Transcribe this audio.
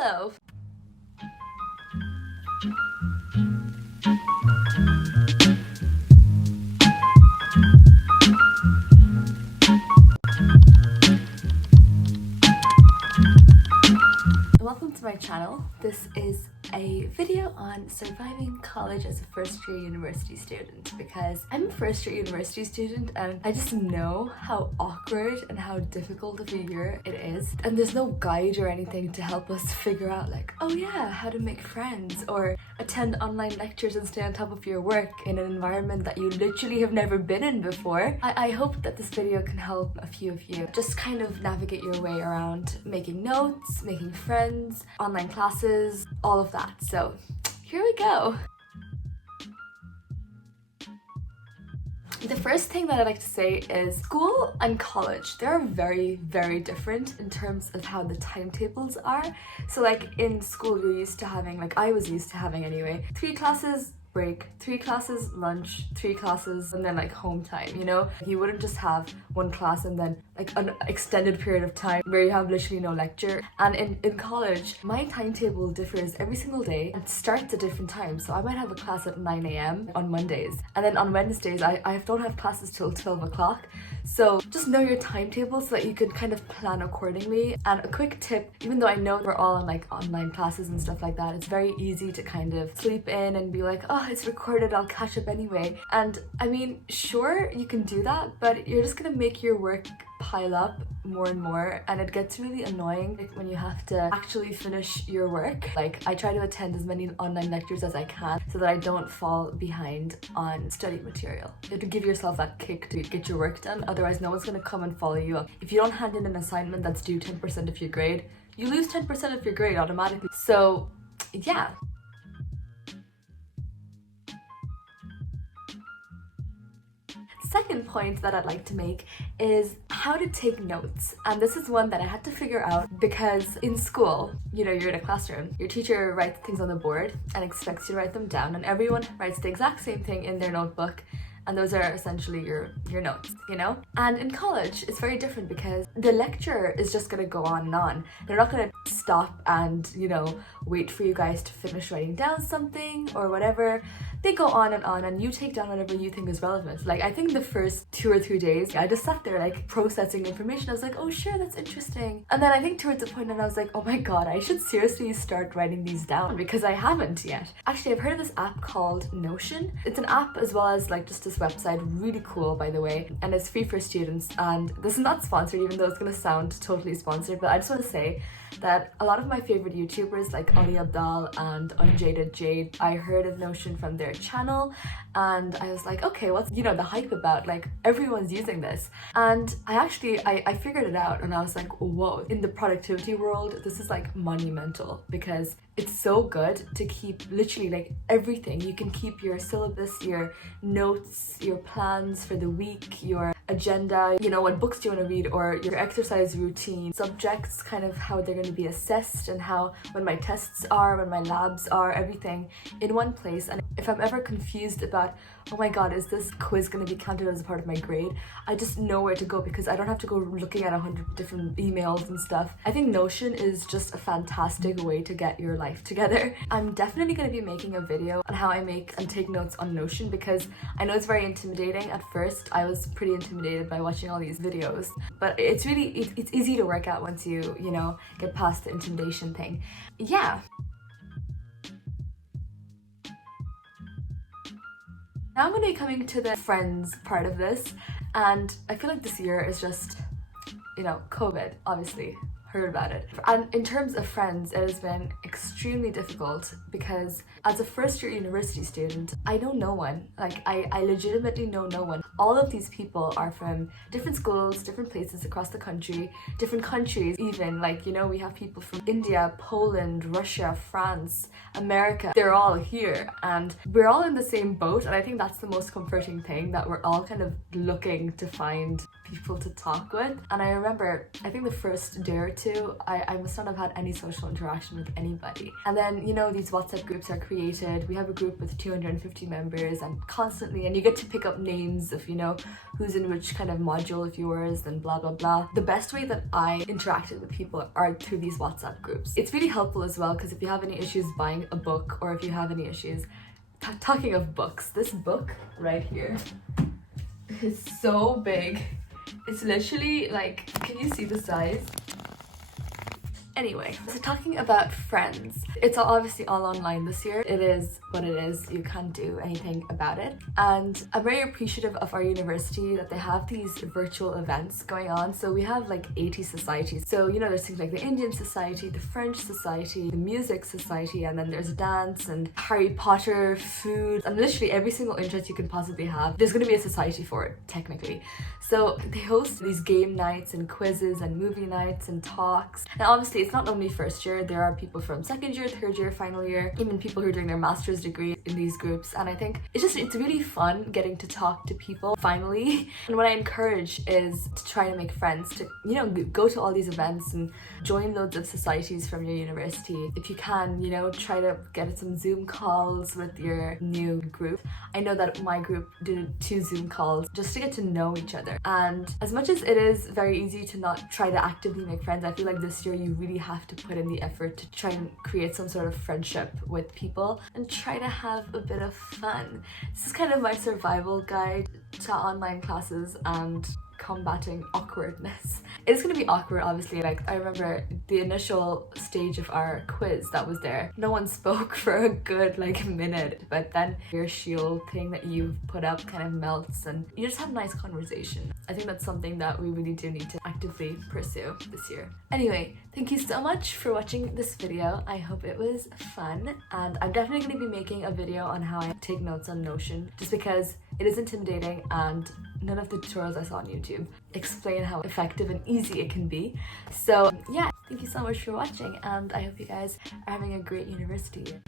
Hello! Welcome to my channel. This is a video on surviving college as a first-year university student, because I'm a first-year university student and I just know how awkward and how difficult of a year it is, and there's no guide or anything to help us figure out like, oh yeah, how to make friends or attend online lectures and stay on top of your work in an environment that you literally have never been in before. I hope that this video can help a few of you just kind of navigate your way around making notes, making friends, online classes, all of that. So here we go. The first thing that I'd like to say is school and college, they're very, very different in terms of how the timetables are. So like in school, you're used to having, like I was used to having anyway, 3 classes, break, 3 classes, lunch, 3 classes, and then like home time, you know? You wouldn't just have 1 class and then like an extended period of time where you have literally no lecture. And in college, my timetable differs every single day and starts at different times. So I might have a class at 9 a.m. on Mondays, and then on Wednesdays I don't have classes till 12 o'clock. So just know your timetable so that you can kind of plan accordingly. And a quick tip, even though I know we're all on like online classes and stuff like that, it's very easy to kind of sleep in and be like, oh, it's recorded, I'll catch up anyway. And I mean, sure, you can do that, but you're just gonna make your work pile up more and more, and it gets really annoying when you have to actually finish your work. Like, I try to attend as many online lectures as I can so that I don't fall behind on study material. You have to give yourself that kick to get your work done, otherwise no one's gonna come and follow you up. If you don't hand in an assignment that's due 10% of your grade, you lose 10% of your grade automatically. So yeah. Second point that I'd like to make is how to take notes. And this is one that I had to figure out because in school, you know, you're in a classroom, your teacher writes things on the board and expects you to write them down, and everyone writes the exact same thing in their notebook, and those are essentially your notes, you know? And in college, it's very different because the lecturer is just gonna go on and on. They're not gonna stop and, you know, wait for you guys to finish writing down something or whatever. They go on and you take down whatever you think is relevant. Like, I think the first 2 or 3 days, I just sat there like processing information. I was like, oh sure, that's interesting. And then I think towards the point and I was like, oh my God, I should seriously start writing these down because I haven't yet. Actually, I've heard of this app called Notion. It's an app as well as like just this website, really cool by the way, and it's free for students. And this is not sponsored, even though it's gonna sound totally sponsored, but I just want to say that a lot of my favorite YouTubers like Ali Abdal and Unjaded Jade, I heard of Notion from their channel, and I was like, okay, what's, you know, the hype about? Like, everyone's using this. And I figured it out, and I was like, whoa, in the productivity world, this is like monumental because it's so good to keep literally like everything. You can keep your syllabus, your notes, your plans for the week, your agenda, you know, what books do you want to read, or your exercise routine, subjects, kind of how they're going to be assessed, and how, when my tests are, when my labs are, everything in one place. And if I'm ever confused about, oh my God, is this quiz going to be counted as a part of my grade, I just know where to go because I don't have to go looking at 100 different emails and stuff. I think Notion is just a fantastic way to get your life together. I'm definitely going to be making a video on how I make and take notes on Notion because I know it's very intimidating. At first, I was pretty intimidated by watching all these videos, but it's really, it's easy to work out once you know, get past the intimidation thing. Yeah. Now I'm going to be coming to the friends part of this, and I feel like this year is just, you know, COVID, obviously, heard about it. And in terms of friends, it has been extremely difficult because as a first-year university student, I know no one. Like, I legitimately know no one. All of these people are from different schools, different places across the country, different countries even. Like, you know, we have people from India, Poland, Russia, France, America. They're all here and we're all in the same boat, and I think that's the most comforting thing, that we're all kind of looking to find people to talk with. And I remember, I think the first day or two, I must not have had any social interaction with anybody. And then, you know, these WhatsApp groups are created. We have a group with 250 members, and constantly, and you get to pick up names of, you know, who's in which kind of module of yours and blah, blah, blah. The best way that I interacted with people are through these WhatsApp groups. It's really helpful as well, because if you have any issues buying a book, or if you have any issues, talking of books, this book right here is so big. It's literally like, can you see the size? Anyway, so talking about friends, it's obviously all online this year. It is what it is. You can't do anything about it. And I'm very appreciative of our university that they have these virtual events going on. So we have like 80 societies. So, you know, there's things like the Indian Society, the French Society, the Music Society, and then there's dance and Harry Potter, food, and literally every single interest you can possibly have. There's going to be a society for it, technically. So they host these game nights and quizzes and movie nights and talks. And obviously it's not only first year, there are people from second year, third year, final year, even people who are doing their master's degree in these groups. And I think it's really fun getting to talk to people finally. And what I encourage is to try to make friends, to, you know, go to all these events and join loads of societies from your university. If you can, you know, try to get some Zoom calls with your new group. I know that my group did 2 Zoom calls just to get to know each other. And as much as it is very easy to not try to actively make friends, I feel like this year you really have to put in the effort to try and create some sort of friendship with people and try to have a bit of fun. This is kind of my survival guide to online classes and combating awkwardness. It's gonna be awkward, obviously. Like, I remember the initial stage of our quiz that was there, no one spoke for a good like minute, but then your shield thing that you've put up kind of melts and you just have a nice conversation. I think that's something that we really do need to actively pursue this year. Anyway, thank you so much for watching this video. I hope it was fun, and I'm definitely going to be making a video on how I take notes on Notion, just because it is intimidating and none of the tutorials I saw on YouTube explain how effective and easy it can be. So yeah, thank you so much for watching, and I hope you guys are having a great university year.